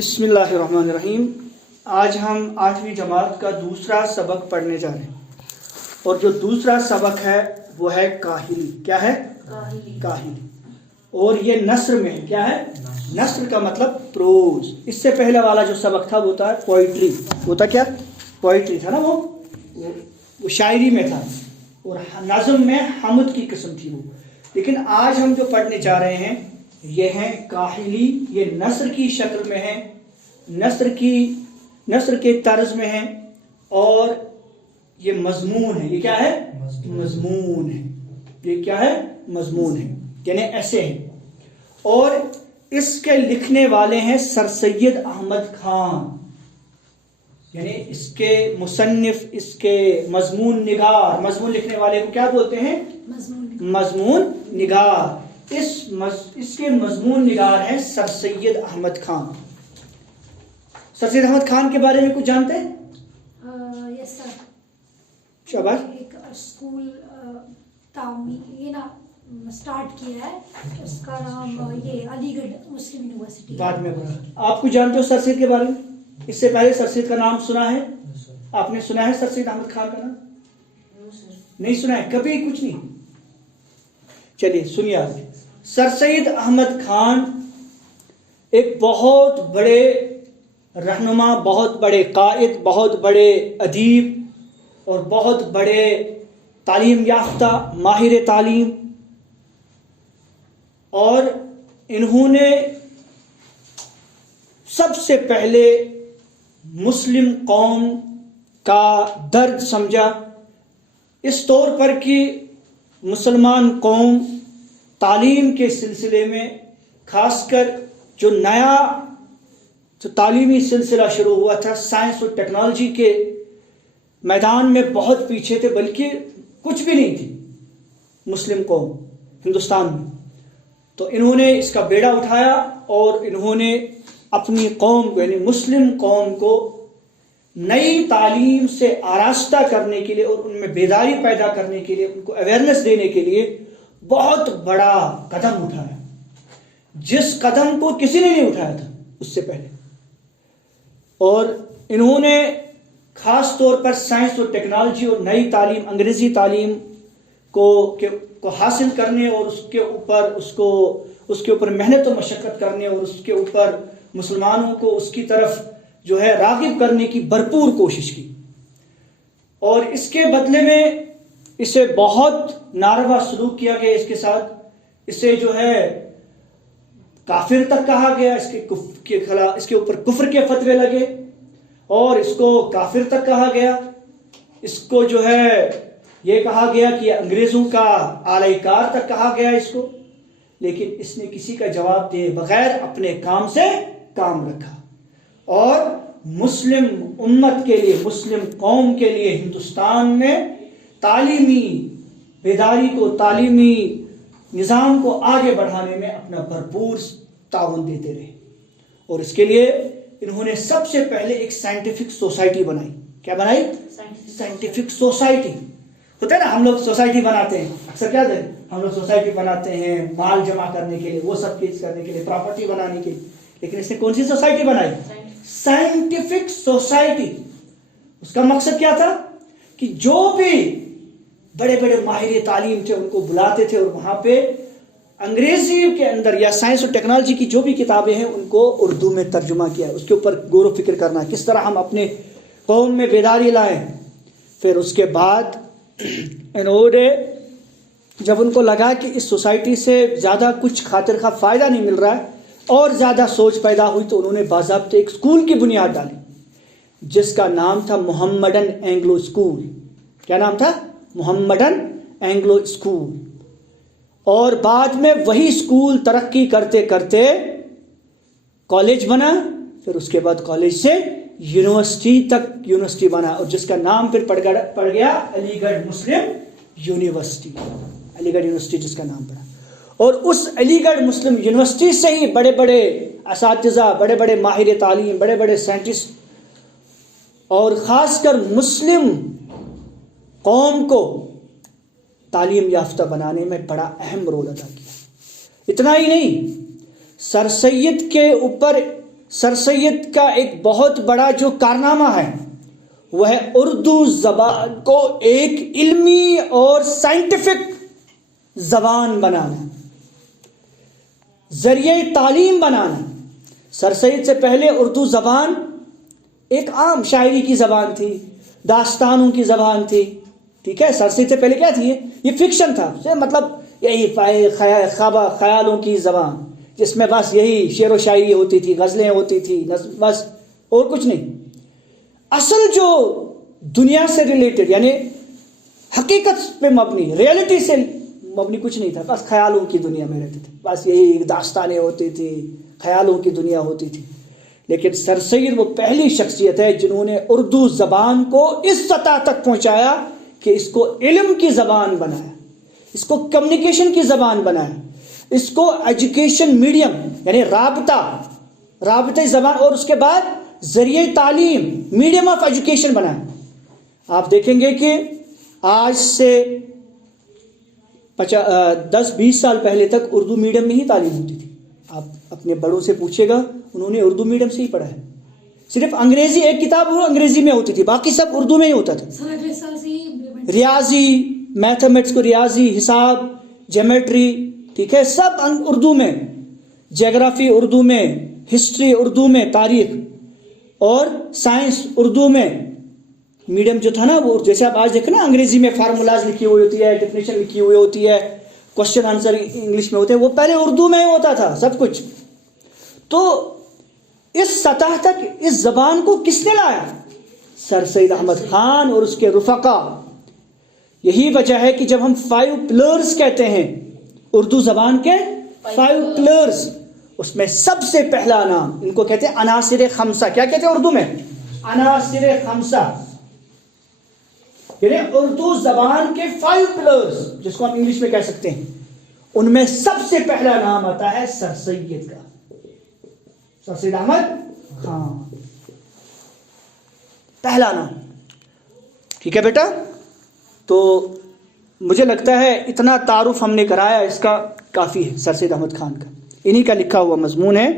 بسم اللہ الرحمن الرحیم۔ آج ہم 8ویں جماعت کا دوسرا سبق پڑھنے جا رہے ہیں، اور جو دوسرا سبق ہے وہ ہے کاہلی۔ کیا ہے؟ کاہلی۔ اور یہ نثر میں کیا ہے؟ نثر کا مطلب پروز۔ اس سے پہلے والا جو سبق تھا وہ تھا پوئٹری۔ وہ تھا کیا؟ پوئٹری تھا نا، وہ شاعری میں تھا، اور نظم میں حمد کی قسم تھی وہ۔ لیکن آج ہم جو پڑھنے جا رہے ہیں یہ ہے کاہلی۔ یہ نثر کی شکل میں ہے، نثر کے طرز میں ہے، اور یہ مضمون ہے۔ یہ کیا ہے؟ مضمون ہے۔ یہ کیا ہے؟ مضمون ہے، یعنی ایسے ہے۔ اور اس کے لکھنے والے ہیں سر سید احمد خان، یعنی اس کے مصنف، اس کے مضمون نگار۔ مضمون لکھنے والے کو کیا بولتے ہیں؟ مضمون نگار۔ اس کے مضمون نگار ہیں سر سید احمد خان۔ سر سید احمد خان کے بارے میں کچھ جانتے ہیں؟ یس سر۔ شاباش۔ ایک اسکول یہ نا اسٹارٹ کیا ہے، اس کا نام یہ علی گڑھ مسلم یونیورسٹی۔ بعد میں بڑھا۔ آپ کچھ جانتے ہو سر سید کے بارے میں؟ اس سے پہلے سر سید کا نام سنا ہے؟ آپ نے سنا ہے سر سید احمد خان کا نام؟ نہیں سنا ہے کبھی؟ کچھ نہیں؟ چلیے سنیے آپ۔ سر سید احمد خان ایک بہت بڑے رہنما، بہت بڑے قائد، بہت بڑے ادیب، اور بہت بڑے تعلیم یافتہ، ماہر تعلیم، اور انہوں نے سب سے پہلے مسلم قوم کا درد سمجھا، اس طور پر کہ مسلمان قوم تعلیم کے سلسلے میں، خاص کر جو نیا تعلیمی سلسلہ شروع ہوا تھا، سائنس اور ٹیکنالوجی کے میدان میں بہت پیچھے تھے، بلکہ کچھ بھی نہیں تھی مسلم قوم ہندوستان میں۔ تو انہوں نے اس کا بیڑا اٹھایا، اور انہوں نے اپنی قوم کو، یعنی مسلم قوم کو نئی تعلیم سے آراستہ کرنے کے لیے، اور ان میں بیداری پیدا کرنے کے لیے، ان کو اویئرنیس دینے کے لیے بہت بڑا قدم اٹھایا، جس قدم کو کسی نے نہیں اٹھایا تھا اس سے پہلے۔ اور انہوں نے خاص طور پر سائنس اور ٹیکنالوجی اور نئی تعلیم، انگریزی تعلیم کو حاصل کرنے، اور اس کے اوپر محنت و مشقت کرنے، اور اس کے اوپر مسلمانوں کو اس کی طرف جو ہے راغب کرنے کی بھرپور کوشش کی۔ اور اس کے بدلے میں اسے بہت ناروا سلوک کیا گیا اس کے ساتھ۔ اسے جو ہے کافر تک کہا گیا، اس کے اوپر کفر کے فتوے لگے، اور اس کو کافر تک کہا گیا۔ اس کو جو ہے یہ کہا گیا کہ انگریزوں کا آلہ کار تک کہا گیا اس کو۔ لیکن اس نے کسی کا جواب دے بغیر اپنے کام سے کام رکھا، اور مسلم امت کے لیے، مسلم قوم کے لیے ہندوستان میں تعلیمی بیداری کو، تعلیمی نظام کو آگے بڑھانے میں اپنا بھرپور تعاون دیتے رہے۔ اور اس کے لیے انہوں نے سب سے پہلے ایک سائنٹیفک سوسائٹی بنائی۔ کیا بنائی؟ Scientific society. ہوتا ہے نا، ہم لوگ سوسائٹی بناتے ہیں اکثر، کیا دیں ہم لوگ سوسائٹی بناتے ہیں مال جمع کرنے کے لیے، وہ سب چیز کرنے کے لیے، پراپرٹی بنانے کے لیے۔ لیکن اس نے کون سی سوسائٹی بنائی؟ Scientific society. اس کا مقصد کیا تھا کہ جو بھی بڑے بڑے ماہر تعلیم تھے ان کو بلاتے تھے، اور وہاں پہ انگریزی کے اندر یا سائنس اور ٹیکنالوجی کی جو بھی کتابیں ہیں ان کو اردو میں ترجمہ کیا، اس کے اوپر غور و فکر کرنا، کس طرح ہم اپنے قوم میں بیداری لائیں۔ پھر اس کے بعد انہوں نے، جب ان کو لگا کہ اس سوسائٹی سے زیادہ کچھ خاطر خواہ فائدہ نہیں مل رہا ہے، اور زیادہ سوچ پیدا ہوئی، تو انہوں نے باضابطہ ایک اسکول کی بنیاد ڈالی، جس کا نام تھا محمڈن اینگلو اسکول۔ کیا نام تھا؟ Mohammedan Anglo school. اور بعد میں وہی اسکول ترقی کرتے کرتے کالج بنا، پھر اس کے بعد کالج سے یونیورسٹی بنا، اور جس کا نام پھر پڑ گیا علی گڑھ مسلم یونیورسٹی۔ علی گڑھ یونیورسٹی جس کا نام پڑا۔ اور اس علی گڑھ مسلم یونیورسٹی سے ہی بڑے بڑے اساتذہ، بڑے بڑے ماہر تعلیم، بڑے بڑے سائنٹسٹ، اور خاص کر مسلم قوم کو تعلیم یافتہ بنانے میں بڑا اہم رول ادا کیا۔ اتنا ہی نہیں، سر سید کے اوپر سر سید کا ایک بہت بڑا جو کارنامہ ہے وہ ہے اردو زبان کو ایک علمی اور سائنٹیفک زبان بنانا، ذریعہ تعلیم بنانا۔ سر سید سے پہلے اردو زبان ایک عام شاعری کی زبان تھی، داستانوں کی زبان تھی، ٹھیک ہے۔ سر سید سے پہلے کیا تھی؟ یہ فکشن تھا، مطلب یہی خوابہ خیالوں کی زبان، جس میں بس یہی شعر و شاعری ہوتی تھی، غزلیں ہوتی تھی، بس اور کچھ نہیں۔ اصل جو دنیا سے ریلیٹڈ، یعنی حقیقت پہ مبنی، ریئلٹی سے مبنی کچھ نہیں تھا، بس خیالوں کی دنیا میں رہتے تھے، بس یہی داستانیں ہوتی تھی، خیالوں کی دنیا ہوتی تھی۔ لیکن سر سید وہ پہلی شخصیت ہے جنہوں نے اردو زبان کو اس سطح تک پہنچایا کہ اس کو علم کی زبان بنایا، اس کو کمیونیکیشن کی زبان بنایا، اس کو ایجوکیشن میڈیم یعنی رابطہ زبان، اور اس کے بعد ذریعہ تعلیم میڈیم آف ایجوکیشن بنایا۔ آپ دیکھیں گے کہ آج سے 10-20 سال پہلے تک اردو میڈیم میں ہی تعلیم ہوتی تھی۔ آپ اپنے بڑوں سے پوچھے گا، انہوں نے اردو میڈیم سے ہی پڑھا ہے۔ صرف انگریزی ایک کتاب انگریزی میں ہوتی تھی، باقی سب اردو میں ہی ہوتا تھا۔ ریاضی، میتھمیٹکس کو ریاضی، حساب، جیومیٹری، ٹھیک ہے، سب اردو میں، جغرافی اردو میں، ہسٹری اردو میں، تاریخ اور سائنس اردو میں۔ میڈیم جو تھا نا وہ، جیسے آپ آج دیکھیں نا انگریزی میں فارمولاز لکھی ہوئی ہوتی ہے، ڈیفینیشن لکھی ہوئی ہوتی ہے، کوشچن آنسر انگلش میں ہوتے ہیں، وہ پہلے اردو میں ہی ہوتا تھا سب کچھ۔ تو اس سطح تک اس زبان کو کس نے لایا؟ سر سید احمد خان اور اس کے رفقا۔ یہی وجہ ہے کہ جب ہم 5 پلرز کہتے ہیں اردو زبان کے 5 پلرز، اس میں سب سے پہلا نام، ان کو کہتے ہیں عناصر خمسہ۔ کیا کہتے ہیں اردو میں؟ عناصر خمسہ، یعنی اردو زبان کے 5 پلرز، جس کو ہم انگلش میں کہہ سکتے ہیں، ان میں سب سے پہلا نام آتا ہے سر سید کا، سر سید احمد خان، پہلا نام۔ ٹھیک ہے بیٹا، تو مجھے لگتا ہے اتنا تعارف ہم نے کرایا، اس کا کافی ہے۔ سر سید احمد خان کا انہی کا لکھا ہوا مضمون ہے۔